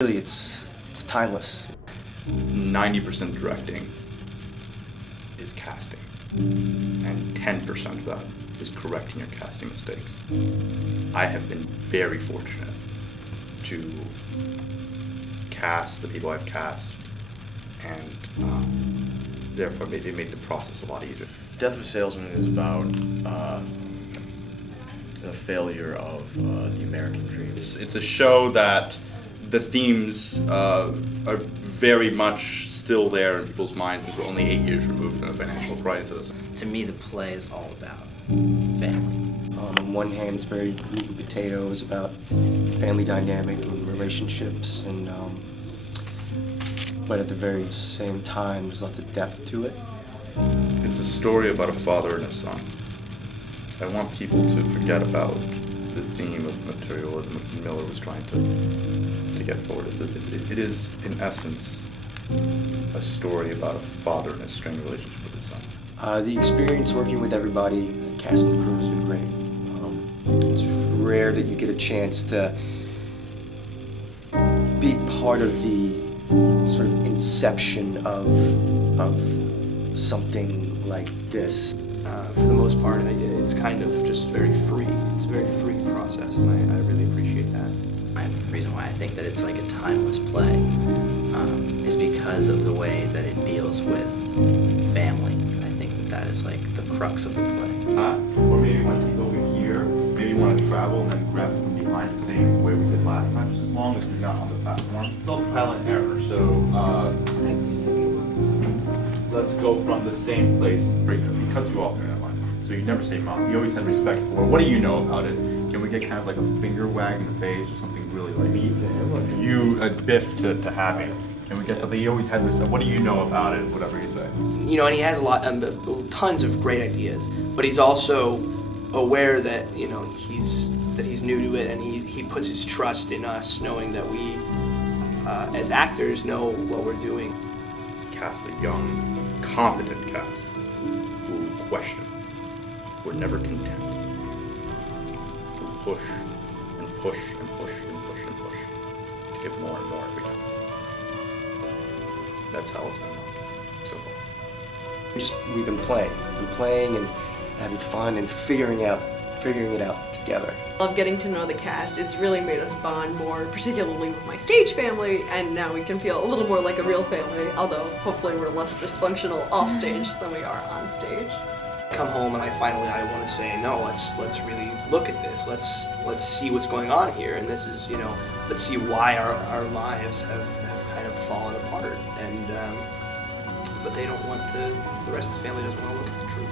Really, it's timeless. 90% directing is casting, and 10% of that is correcting your casting mistakes. I have been very fortunate to cast the people I've cast, and therefore it made the process a lot easier. Death of a Salesman is about the failure of the American dream. It's a show that the themes are very much still there in people's minds since we're only 8 years removed from a financial crisis. To me, the play is all about family. On one hand, it's very meat and potatoes about family dynamic and relationships, and but at the very same time, there's lots of depth to it. It's a story about a father and a son. I want people to forget about the theme of materialism that Miller was trying to get forward. It is, in essence, a story about a father and a strained relationship with his son. The experience working with everybody, the cast and crew, has been great. It's rare that you get a chance to be part of the sort of inception of something like this. For the most part, it's kind of just very free. It's a very free process, and I really appreciate that. The reason why I think that it's like a timeless play is because of the way that it deals with family. I think that is like the crux of the play. Or maybe when he's over here, maybe you want to travel and then grab it from behind the same way we did last time, just as long as you're not on the platform. It's all trial and error, so let's go from the same place. He cuts you off during that line, so you never say mom. You always had respect for, what do you know about it? Can we get kind of like a finger wag in the face or something really like me to him? You, Biff to Happy. Can we get something? He always had respect. What do you know about it? Whatever you say. You know, and he has tons of great ideas, but he's also aware that he's new to it, and he puts his trust in us, knowing that we, as actors, know what we're doing. Cast a young, competent cast who will question, who are never content, who push and push and push and push and push to get more and more every time. That's how it's been so far. We've been playing and having fun and figuring it out together. I love getting to know the cast. It's really made us bond more, particularly with my stage family, and now we can feel a little more like a real family, although hopefully we're less dysfunctional off stage than we are on stage. Come home and I want to say, no, let's really look at this. Let's see what's going on here, and this is, let's see why our lives have kind of fallen apart, and but they don't want to. The rest of the family doesn't want to look at the truth.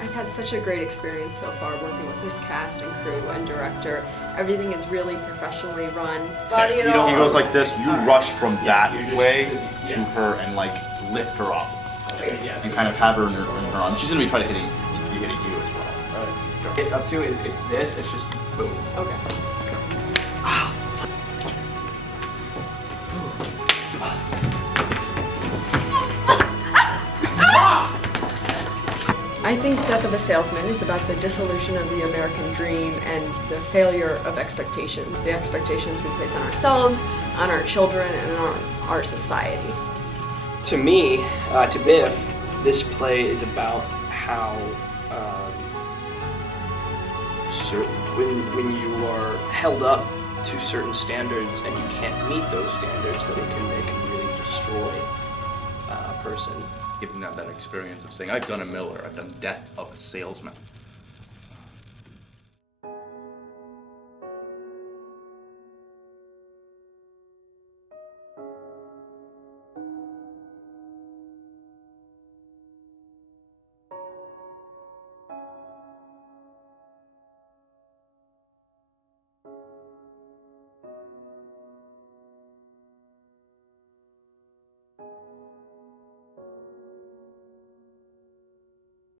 I've had such a great experience so far working with this cast and crew and director. Everything is really professionally run. He goes like this, you rush from that way to her and like lift her up. And kind of have her in her arms. She's gonna be trying to hitting you as well. Get up to it's this, it's just boom. Okay. I think Death of a Salesman is about the dissolution of the American dream and the failure of expectations. The expectations we place on ourselves, on our children, and on our society. To me, to Biff, this play is about how when you are held up to certain standards and you can't meet those standards, that it can really destroy a person. Given that experience of saying, I've done a Miller, I've done Death of a Salesman.